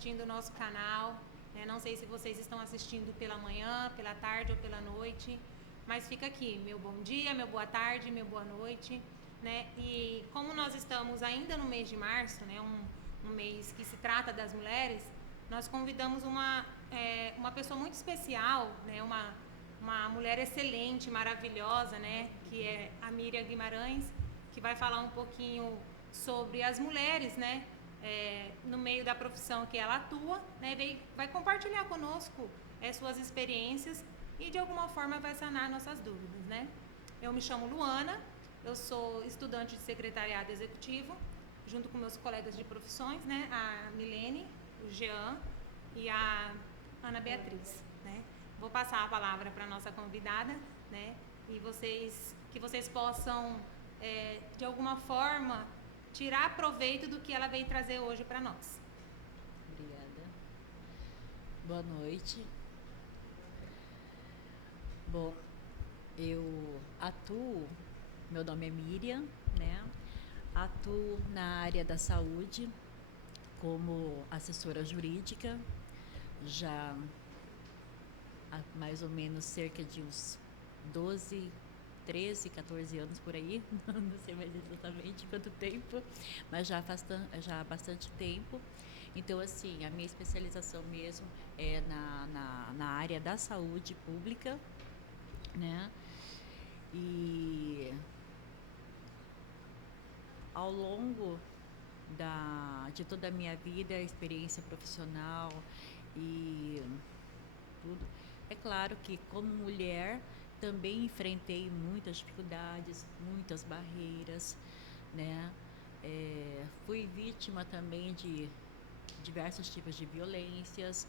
assistindo o nosso canal. Não sei se vocês estão assistindo pela manhã, pela tarde ou pela noite, mas fica aqui, meu bom dia, meu boa tarde, meu boa noite. E como nós estamos ainda no mês de março, um mês que se trata das mulheres, nós convidamos uma pessoa muito especial, uma mulher excelente, maravilhosa, que é a Miriam Guimarães, que vai falar um pouquinho sobre as mulheres, no meio da profissão que ela atua, vai compartilhar conosco suas experiências e de alguma forma vai sanar nossas dúvidas, Eu me chamo Luana, eu sou estudante de secretariado executivo, junto com meus colegas de profissões, a Milene, o Jean e a Ana Beatriz, Vou passar a palavra para a nossa convidada, e que vocês possam, de alguma forma, tirar proveito do que ela veio trazer hoje para nós. Obrigada. Boa noite. Bom, eu atuo, meu nome é Miriam, Atuo na área da saúde como assessora jurídica, já há mais ou menos cerca de uns 12, 13, 14 anos por aí, não sei mais exatamente quanto tempo, mas já há bastante tempo. Então, assim, a minha especialização mesmo é na área da saúde pública, E ao longo de toda a minha vida, experiência profissional e tudo, é claro que como mulher também enfrentei muitas dificuldades, muitas barreiras, Fui vítima também de diversos tipos de violências,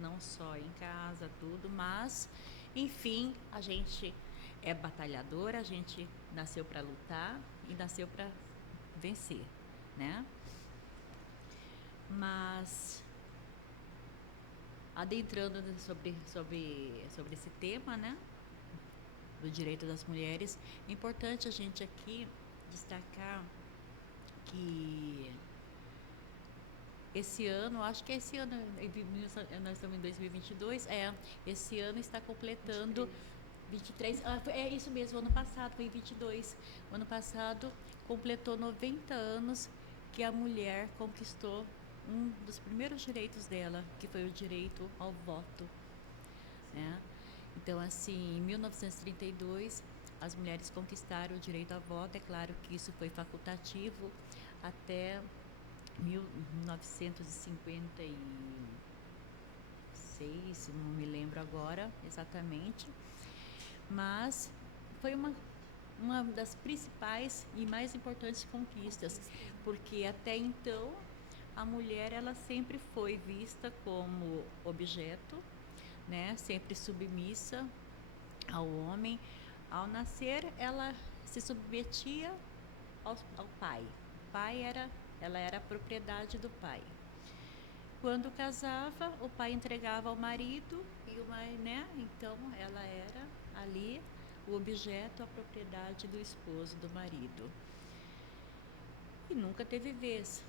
Não só em casa, tudo, mas, enfim, a gente é batalhadora, a gente nasceu para lutar e nasceu para vencer, Mas adentrando sobre esse tema, do direito das mulheres, é importante a gente aqui destacar que esse ano, acho que esse ano, nós estamos em 2022, esse ano está completando 23, é isso mesmo, ano passado foi 22, o ano passado completou 90 anos que a mulher conquistou um dos primeiros direitos dela, que foi o direito ao voto, Então, assim, em 1932, as mulheres conquistaram o direito ao voto. É claro que isso foi facultativo até 1956, não me lembro agora exatamente, mas foi uma das principais e mais importantes conquistas, porque até então a mulher ela sempre foi vista como objeto, sempre submissa ao homem. Ao nascer, ela se submetia ao pai. Ela era a propriedade do pai. Quando casava, o pai entregava ao marido e então ela era ali o objeto, a propriedade do esposo, do marido. E nunca teve vez,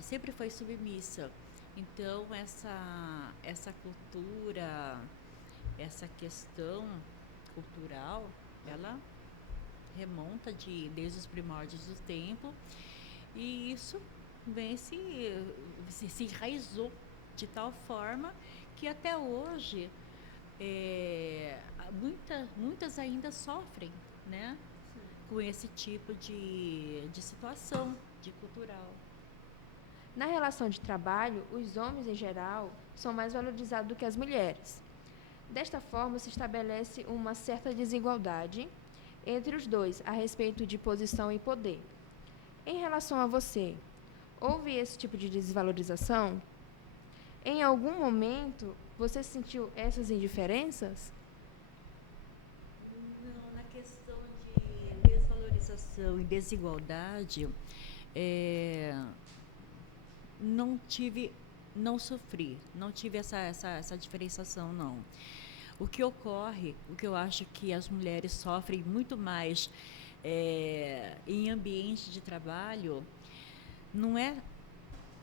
sempre foi submissa. Então essa cultura, essa questão cultural, ela remonta desde os primórdios do tempo, e isso vem se enraizou de tal forma que até hoje muitas ainda sofrem, com esse tipo de situação cultural. Na relação de trabalho, os homens, em geral, são mais valorizados do que as mulheres. Desta forma, se estabelece uma certa desigualdade entre os dois a respeito de posição e poder. Em relação a você, houve esse tipo de desvalorização? Em algum momento, você sentiu essas indiferenças? Não, na questão de desvalorização e desigualdade, não sofri, não tive essa diferenciação, não. O que ocorre, o que eu acho que as mulheres sofrem muito mais em ambiente de trabalho, não é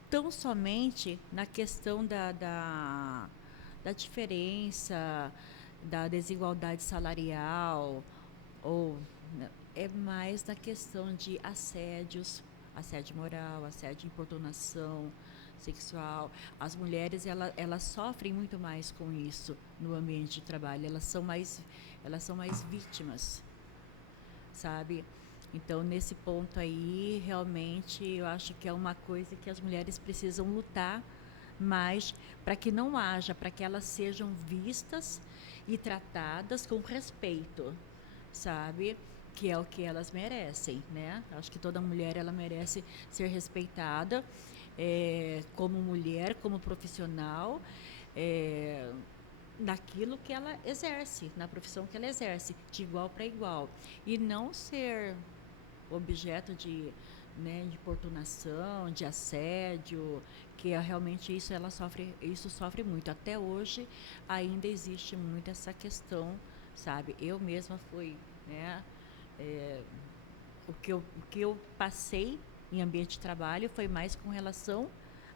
tão somente na questão da diferença, da desigualdade salarial, ou né, é mais na questão de assédios, assédio moral, assédio de importunação sexual. As mulheres elas sofrem muito mais com isso no ambiente de trabalho, elas são mais vítimas, sabe? Então, nesse ponto aí, realmente, eu acho que é uma coisa que as mulheres precisam lutar mais para que não haja, para que elas sejam vistas e tratadas com respeito, sabe? Que é o que elas merecem, né? Acho que toda mulher, ela merece ser respeitada como mulher, como profissional, naquilo que ela exerce, na profissão que ela exerce, de igual para igual. E não ser objeto de importunação, de assédio, que realmente isso sofre muito. Até hoje ainda existe muito essa questão, sabe? Eu mesma fui, né? O que eu passei em ambiente de trabalho foi mais com relação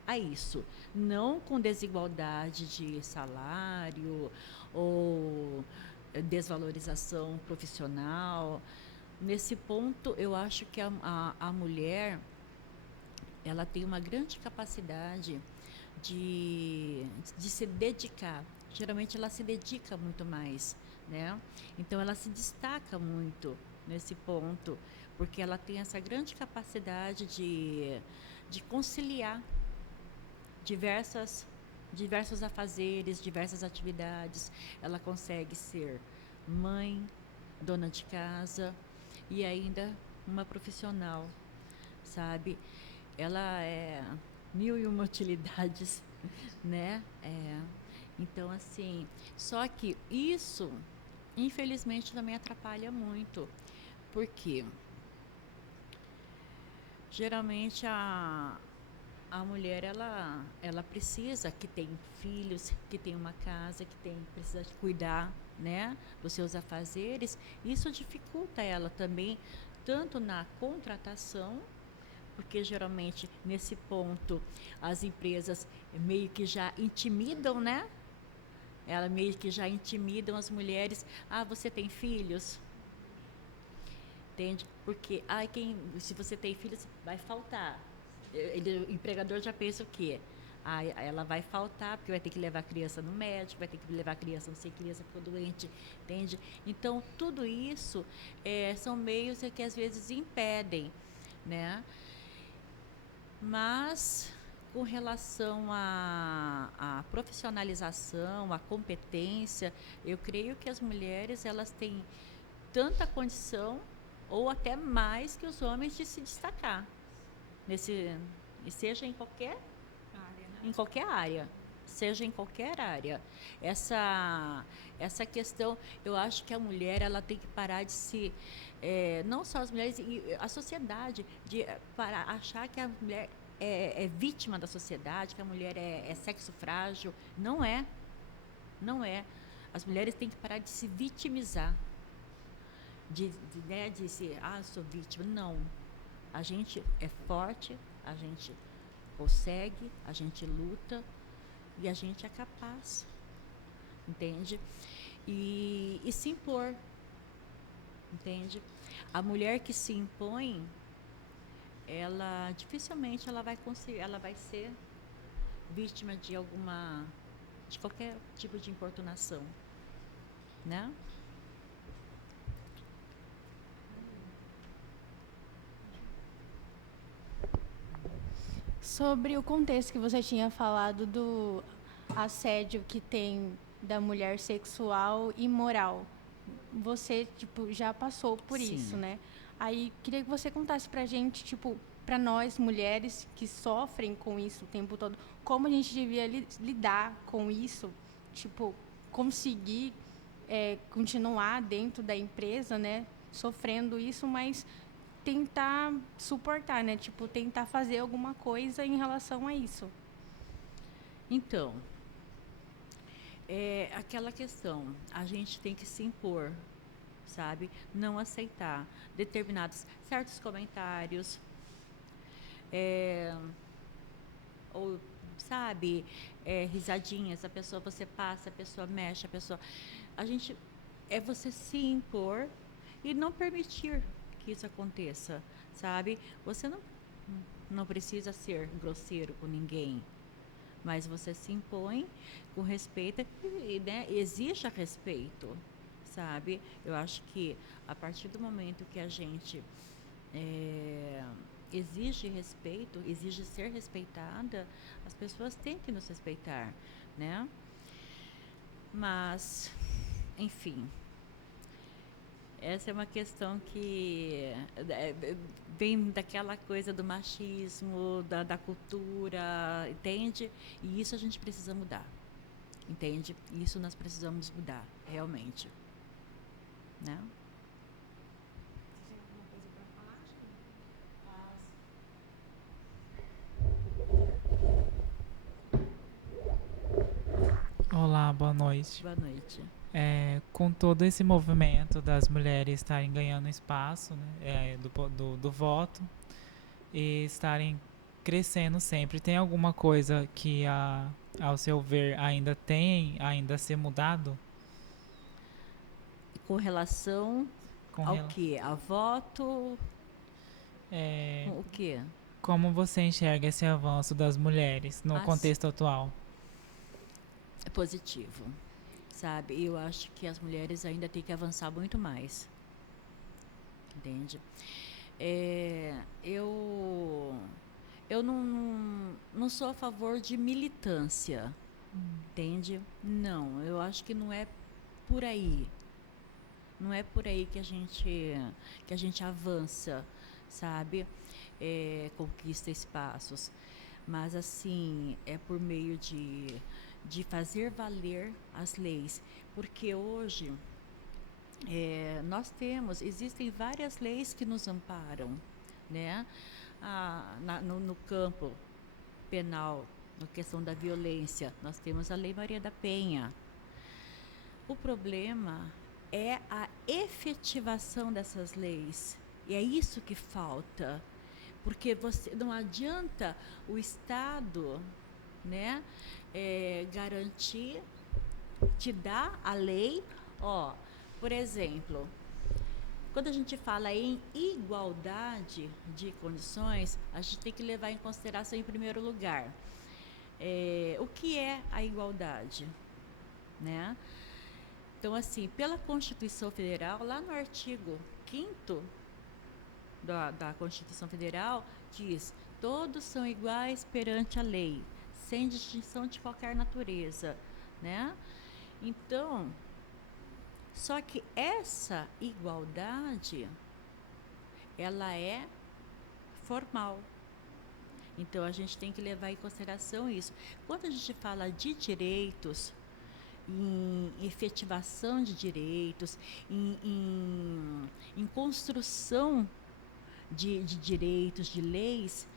a isso, não com desigualdade de salário ou desvalorização profissional. Nesse ponto, eu acho que a mulher, ela tem uma grande capacidade de se dedicar. Geralmente, ela se dedica muito mais, né? Então, ela se destaca muito nesse ponto, porque ela tem essa grande capacidade de conciliar diversos afazeres, diversas atividades. Ela consegue ser mãe, dona de casa e ainda uma profissional, sabe? Ela é mil e uma utilidades, né? Então, assim, só que isso, infelizmente, também atrapalha muito, porque geralmente a mulher, ela precisa que tem filhos, que tem uma casa, precisa de cuidar, né, dos seus afazeres. Isso dificulta ela também, tanto na contratação, porque geralmente nesse ponto as empresas meio que já intimidam, né? Elas meio que já intimidam as mulheres. Ah, você tem filhos? Entende? Porque se você tem filhos, vai faltar. O empregador já pensa o quê? Ela vai faltar, porque vai ter que levar a criança no médico, vai ter que levar a criança, não sei, criança ficou doente, entende? Então, tudo isso são meios que às vezes impedem, né? Mas, com relação à profissionalização, à competência, eu creio que as mulheres, elas têm tanta condição, ou até mais que os homens, de se destacar. Seja em qualquer área, né? Em qualquer área, seja em qualquer área. Essa questão, eu acho que a mulher, ela tem que parar de não só as mulheres, e a sociedade, de parar, achar que a mulher é vítima da sociedade, que a mulher é sexo frágil. Não é. Não é. As mulheres têm que parar de se vitimizar, de ser, eu sou vítima. Não. A gente é forte, a gente consegue, a gente luta e a gente é capaz, entende? E se impor, entende? A mulher que se impõe, ela dificilmente ela vai conseguir, ela vai ser vítima de qualquer tipo de importunação, né? Sobre o contexto que você tinha falado do assédio que tem da mulher sexual e moral. Você, já passou por Sim. isso, né? Aí, queria que você contasse pra gente, pra nós, mulheres que sofrem com isso o tempo todo, como a gente devia lidar com isso, conseguir continuar dentro da empresa, né? Sofrendo isso, mas tentar suportar, né? Tentar fazer alguma coisa em relação a isso. Então, aquela questão, a gente tem que se impor, sabe? Não aceitar certos comentários, ou sabe, risadinhas, a pessoa você passa, a pessoa mexe, a pessoa. A gente é você se impor e não permitir que isso aconteça, sabe? Você não precisa ser grosseiro com ninguém, mas você se impõe com respeito e né, exija respeito, sabe? Eu acho que a partir do momento que a gente exige respeito, exige ser respeitada, as pessoas têm que nos respeitar, né? Mas, enfim, essa é uma questão que vem daquela coisa do machismo, da cultura, entende? E isso a gente precisa mudar, entende? Isso nós precisamos mudar, realmente, né? Você tem alguma coisa para falar, Olá, boa noite. Boa noite. Com todo esse movimento das mulheres estarem ganhando espaço, né, do voto e estarem crescendo sempre, tem alguma coisa que, ao seu ver, ainda a ser mudado? Com relação ao quê? A voto? O quê? Como você enxerga esse avanço das mulheres no contexto atual? É positivo, sabe? Eu acho que as mulheres ainda têm que avançar muito mais, entende? Eu não sou a favor de militância, entende? Não, eu acho que não é por aí. Não é por aí que a gente avança, sabe? Conquista espaços. Mas, assim, é por meio de fazer valer as leis. Porque hoje existem várias leis que nos amparam, né? No campo penal, na questão da violência, nós temos a Lei Maria da Penha. O problema é a efetivação dessas leis. E é isso que falta. Porque não adianta o Estado, né, garantir, te dar a lei. Por exemplo, quando a gente fala em igualdade de condições, a gente tem que levar em consideração, em primeiro lugar, o que é a igualdade, né? Então, assim, pela Constituição Federal, lá no artigo 5º da Constituição Federal, diz: todos são iguais perante a lei, sem distinção de qualquer natureza, né? Então, só que essa igualdade, ela é formal. Então, a gente tem que levar em consideração isso. Quando a gente fala de direitos, em efetivação de direitos, em construção de direitos, de leis,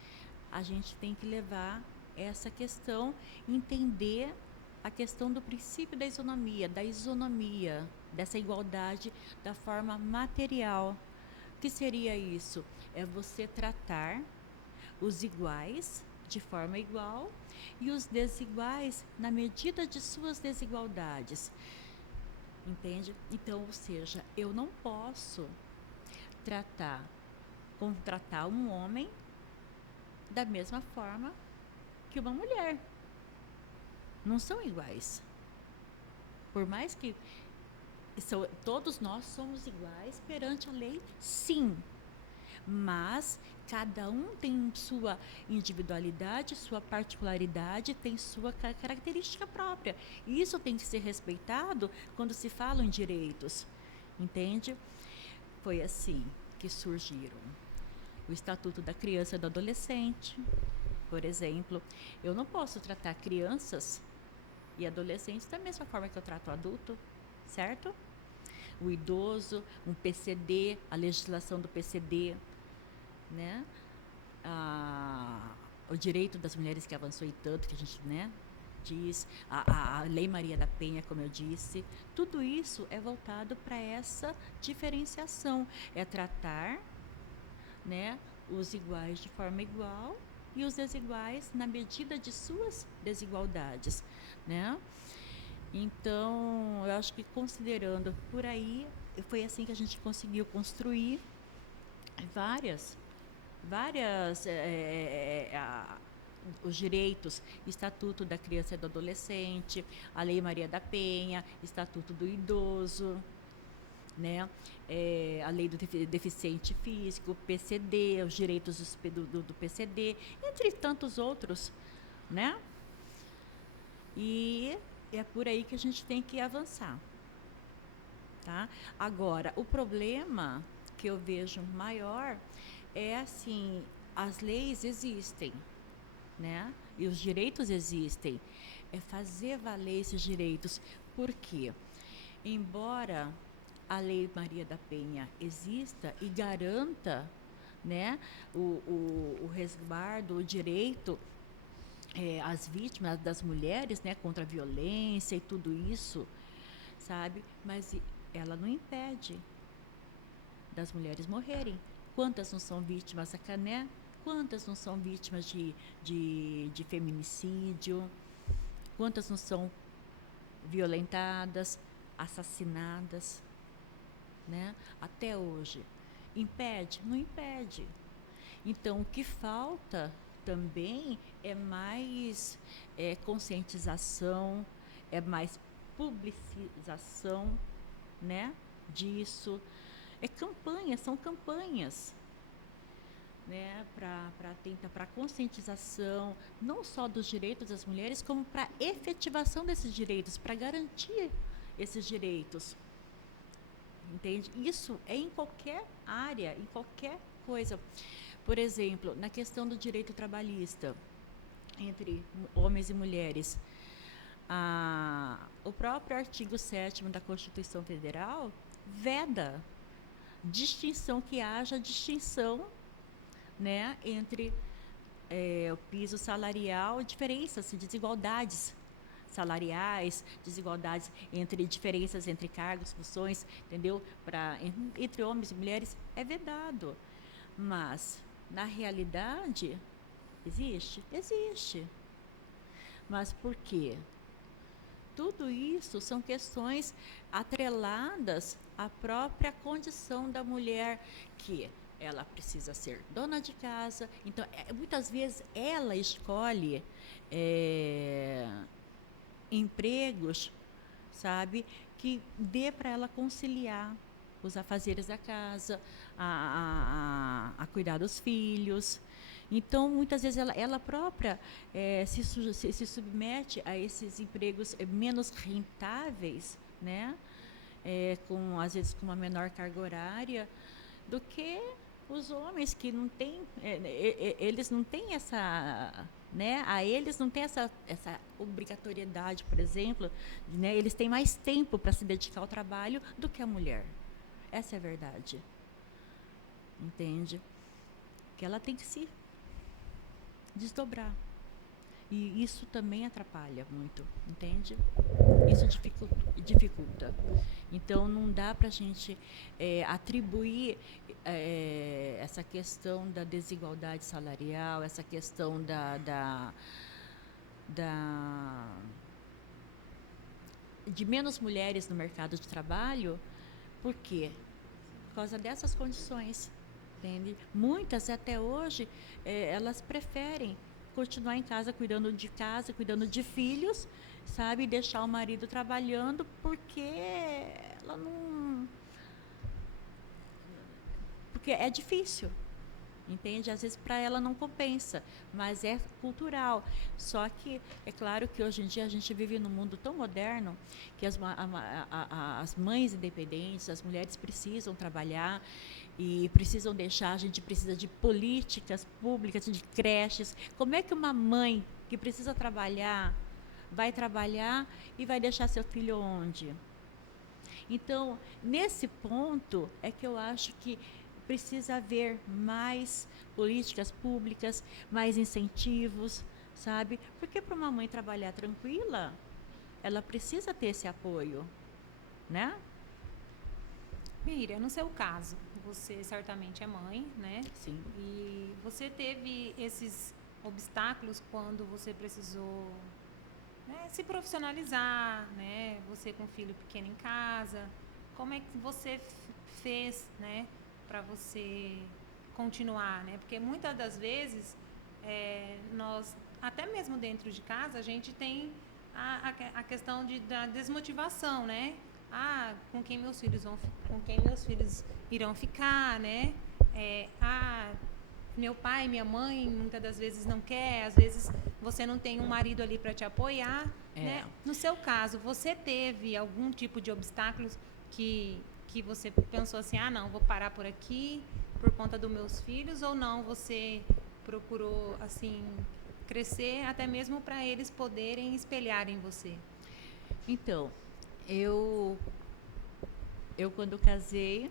a gente tem que levar essa questão, entender a questão do princípio da isonomia, dessa igualdade da forma material. O que seria isso? É você tratar os iguais de forma igual e os desiguais na medida de suas desigualdades. Entende? Então, ou seja, eu não posso contratar um homem da mesma forma que uma mulher. Não são iguais. Por mais que todos nós somos iguais perante a lei, sim. Mas cada um tem sua individualidade, sua particularidade, tem sua característica própria. E isso tem que ser respeitado quando se fala em direitos. Entende? Foi assim que surgiram o Estatuto da Criança e do Adolescente, por exemplo. Eu não posso tratar crianças e adolescentes da mesma forma que eu trato o adulto, certo? O idoso, um PCD, a legislação do PCD, né? O direito das mulheres que avançou e tanto, que a gente, né, diz, a Lei Maria da Penha, como eu disse, tudo isso é voltado para essa diferenciação, é tratar, né, os iguais de forma igual e os desiguais na medida de suas desigualdades, né? Então, eu acho que considerando por aí, foi assim que a gente conseguiu construir várias os direitos, Estatuto da Criança e do Adolescente, a Lei Maria da Penha, Estatuto do Idoso, né? A Lei do Deficiente Físico, PCD, os direitos do PCD, entre tantos outros, né? E é por aí que a gente tem que avançar, tá? Agora, o problema que eu vejo maior é assim, as leis existem, né? E os direitos existem. É fazer valer esses direitos. Por quê? Embora a Lei Maria da Penha exista e garanta, né, o resguardo, o direito às vítimas, das mulheres, né, contra a violência e tudo isso, sabe? Mas ela não impede das mulheres morrerem. Quantas não são vítimas, né? Quantas não são vítimas de feminicídio? Quantas não são violentadas, assassinadas, né? Até hoje. Impede? Não impede. Então, o que falta também é mais conscientização, é mais publicização, né? Disso. São campanhas, né, para conscientização, não só dos direitos das mulheres, como para efetivação desses direitos, para garantir esses direitos. Entende? Isso é em qualquer área, em qualquer coisa. Por exemplo, na questão do direito trabalhista, entre homens e mulheres, o próprio artigo 7º da Constituição Federal veda que haja distinção, né, entre o piso salarial, diferenças, desigualdades salariais, desigualdades diferenças entre cargos, funções, entendeu? Entre homens e mulheres é vedado. Mas, na realidade, existe? Existe. Mas por quê? Tudo isso são questões atreladas à própria condição da mulher, que ela precisa ser dona de casa. Então, muitas vezes ela escolhe empregos, sabe, que dê para ela conciliar os afazeres da casa, a cuidar dos filhos. Então, muitas vezes ela própria se submete a esses empregos menos rentáveis, né? Às vezes com uma menor carga horária, do que os homens que não têm, eles não têm essa, né? A eles não tem essa obrigatoriedade, por exemplo, né? Eles têm mais tempo para se dedicar ao trabalho do que a mulher. Essa é a verdade. Entende? Que ela tem que se desdobrar. E isso também atrapalha muito, entende? Isso dificulta. Então, não dá para a gente atribuir essa questão da desigualdade salarial, essa questão de menos mulheres no mercado de trabalho. Por quê? Por causa dessas condições, entende? Muitas, até hoje, elas preferem continuar em casa, cuidando de filhos, sabe? E deixar o marido trabalhando, porque ela não... Porque é difícil, entende? Às vezes para ela não compensa, mas é cultural. Só que é claro que hoje em dia a gente vive num mundo tão moderno que as mães independentes, as mulheres precisam trabalhar e precisam deixar, a gente precisa de políticas públicas, de creches. Como é que uma mãe que precisa trabalhar vai trabalhar e vai deixar seu filho onde? Então, nesse ponto é que eu acho que precisa haver mais políticas públicas, mais incentivos, sabe? Porque para uma mãe trabalhar tranquila, ela precisa ter esse apoio, né? Miriam, no seu caso, você certamente é mãe, né? Sim. E você teve esses obstáculos quando você precisou, né, se profissionalizar, né? Você com filho pequeno em casa, como é que você fez, né, para você continuar, né? Porque muitas das vezes nós, até mesmo dentro de casa, a gente tem a questão da desmotivação, né? Ah, com quem meus filhos irão ficar, né? Meu pai, minha mãe, muitas das vezes não quer, às vezes você não tem um marido ali para te apoiar, né? No seu caso, você teve algum tipo de obstáculos que você pensou assim, não, vou parar por aqui por conta dos meus filhos, ou não, você procurou, assim, crescer até mesmo para eles poderem espelhar em você? Então, eu quando casei,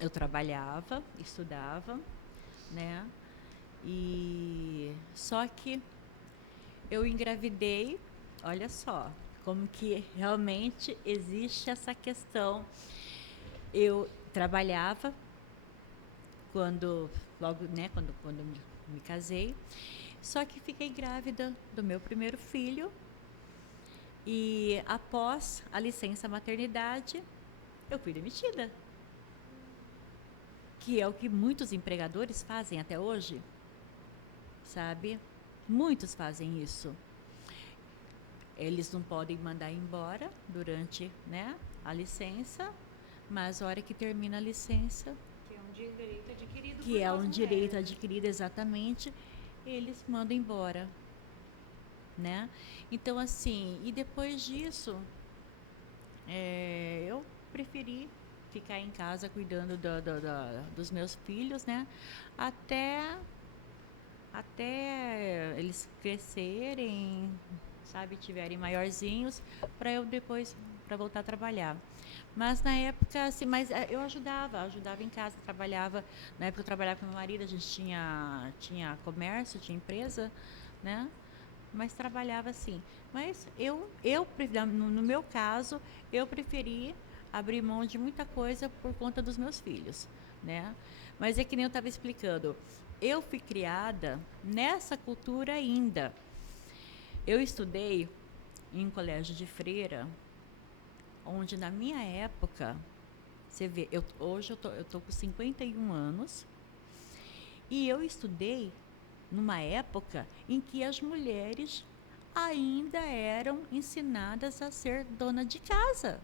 eu trabalhava, estudava, né? E só que eu engravidei, olha só, como que realmente existe essa questão. Eu trabalhava quando me casei, só que fiquei grávida do meu primeiro filho e após a licença maternidade, eu fui demitida. Que é o que muitos empregadores fazem até hoje, sabe? Muitos fazem isso. Eles não podem mandar embora durante, né, a licença, mas a hora que termina a licença, Que é um direito adquirido que por é nós um direito mulheres. adquirido exatamente, eles mandam embora, né? Então, assim, e depois disso, eu preferi ficar em casa cuidando dos meus filhos, né? Até eles crescerem, sabe, tiverem maiorzinhos, para eu depois para voltar a trabalhar. Mas na época, assim, eu ajudava em casa, trabalhava, na época eu trabalhava com meu marido, a gente tinha comércio, tinha empresa, né? Mas trabalhava assim. Mas no meu caso, eu preferi abrir mão de muita coisa por conta dos meus filhos, né? Mas é que nem eu estava explicando, eu fui criada nessa cultura ainda. Eu estudei em um colégio de freira, onde na minha época, você vê, hoje eu tô com 51 anos, e eu estudei numa época em que as mulheres ainda eram ensinadas a ser dona de casa.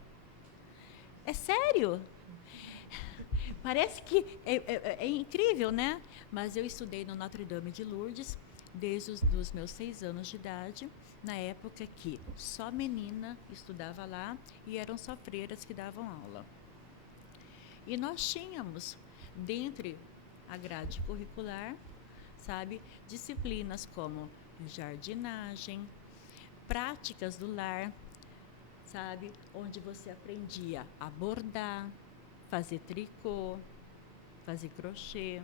É sério. Parece que é incrível, né? Mas eu estudei no Notre Dame de Lourdes desde os meus 6 anos de idade, na época que só menina estudava lá e eram só freiras que davam aula. E nós tínhamos, dentre a grade curricular, sabe, disciplinas como jardinagem, práticas do lar, sabe, onde você aprendia a bordar, fazer tricô, fazer crochê,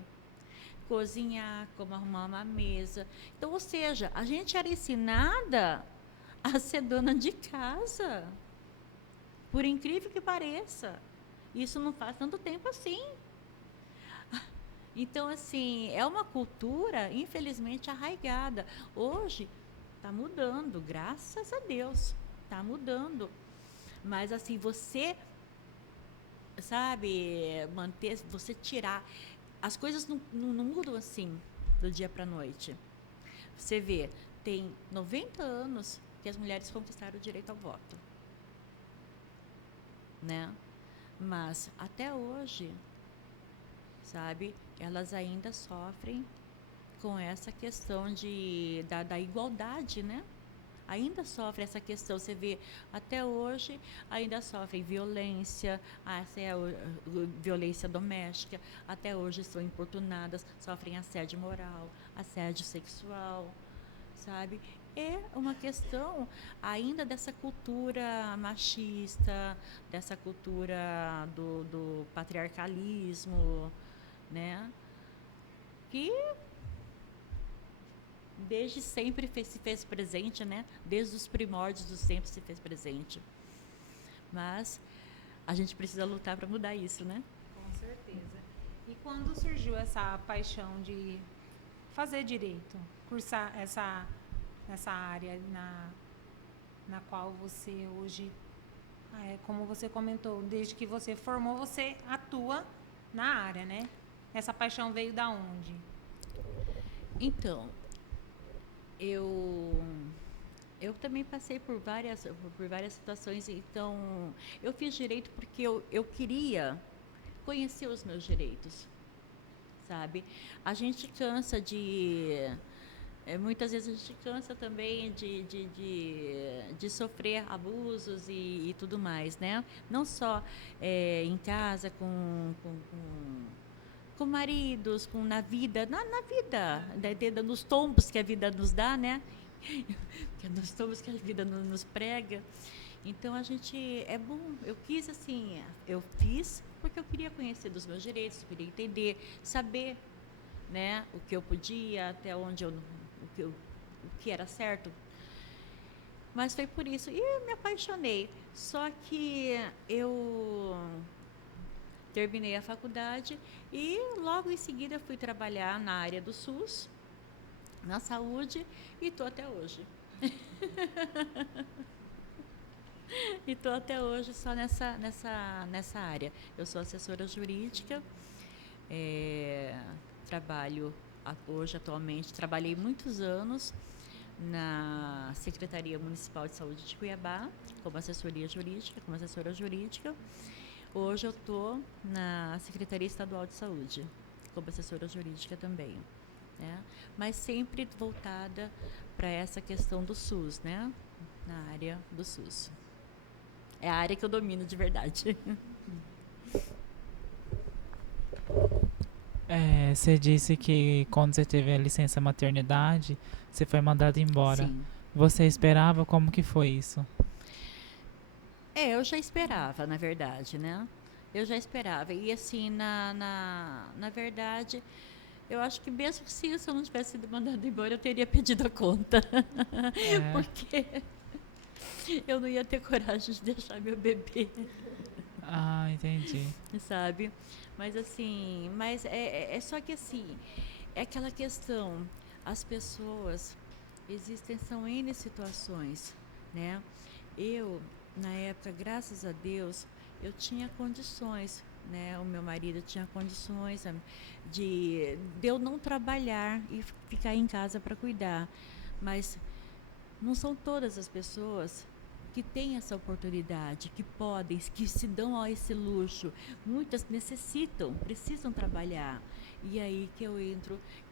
cozinhar, como arrumar uma mesa. Então, ou seja, a gente era ensinada a ser dona de casa. Por incrível que pareça. Isso não faz tanto tempo assim. Então, assim, é uma cultura, infelizmente, arraigada. Hoje, está mudando, graças a Deus. Está mudando. Mas, assim, você, sabe, você tirar... As coisas não mudam assim, do dia para a noite. Você vê, tem 90 anos que as mulheres conquistaram o direito ao voto. Né? Mas, até hoje, sabe, elas ainda sofrem com essa questão da igualdade, né? Ainda sofre essa questão, você vê, até hoje ainda sofrem violência, violência doméstica, até hoje são importunadas, sofrem assédio moral, assédio sexual, sabe? É uma questão ainda dessa cultura machista, dessa cultura do patriarcalismo, né? Que desde sempre se fez presente, né? Desde os primórdios dos tempos se fez presente. Mas a gente precisa lutar para mudar isso, né? Com certeza. E quando surgiu essa paixão de fazer direito? cursar essa área na qual você hoje, como você comentou, desde que você formou, você atua na área, né? Essa paixão veio da onde? Então, eu também passei por várias situações. Então, eu fiz direito porque eu queria conhecer os meus direitos, sabe? A gente cansa muitas vezes a gente cansa também de sofrer abusos e tudo mais, né? Não só em casa, com maridos, na vida, nos tombos que a vida nos dá, né? Nos tombos que a vida nos prega. Então, é bom, eu quis assim, eu fiz porque eu queria conhecer dos meus direitos, eu queria entender, saber, né, o que eu podia, até onde o que era certo. Mas foi por isso, e eu me apaixonei. Só que eu terminei a faculdade e logo em seguida fui trabalhar na área do SUS, na saúde, e estou até hoje. E estou até hoje só nessa área. Eu sou assessora jurídica, trabalho hoje atualmente, trabalhei muitos anos na Secretaria Municipal de Saúde de Cuiabá, como assessora jurídica. Hoje eu estou na Secretaria Estadual de Saúde, como assessora jurídica também, né? Mas sempre voltada para essa questão do SUS, né? Na área do SUS. É a área que eu domino de verdade. Você disse que quando você teve a licença maternidade, você foi mandada embora. Sim. Você esperava? Como que foi isso? Eu já esperava, na verdade, né? Eu já esperava. E assim, na verdade, eu acho que mesmo se eu não tivesse sido mandada embora, eu teria pedido a conta. Porque eu não ia ter coragem de deixar meu bebê. Ah, entendi. Sabe? Mas assim, é só que assim, é aquela questão, as pessoas, são N situações, né? Eu, na época, graças a Deus, eu tinha condições, né? O meu marido tinha condições de eu não trabalhar e ficar em casa para cuidar. Mas não são todas as pessoas que têm essa oportunidade, que podem, que se dão a esse luxo. Muitas precisam trabalhar. E aí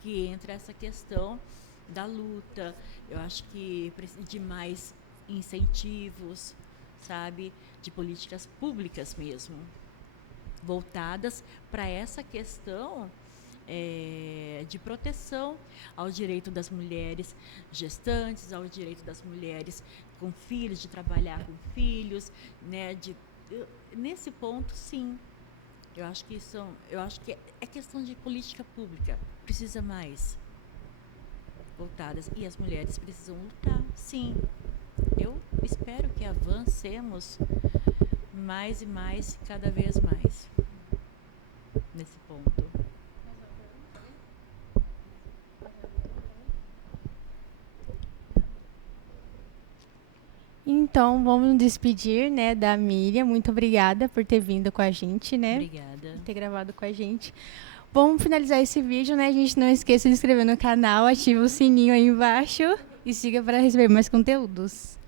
que entra essa questão da luta. Eu acho que precisa de mais incentivos, sabe? De políticas públicas mesmo, voltadas para essa questão de proteção ao direito das mulheres gestantes, ao direito das mulheres com filhos, de trabalhar com filhos, né? Nesse ponto, sim. Eu acho que é questão de política pública. Precisa mais voltadas. E as mulheres precisam lutar, sim. Eu espero que avancemos mais e mais, cada vez mais, nesse ponto. Então, vamos nos despedir, né, da Miriam. Muito obrigada por ter vindo com a gente, né? Obrigada. Por ter gravado com a gente. Vamos finalizar esse vídeo, né? A gente não esqueça de se inscrever no canal, ativa o sininho aí embaixo e siga para receber mais conteúdos.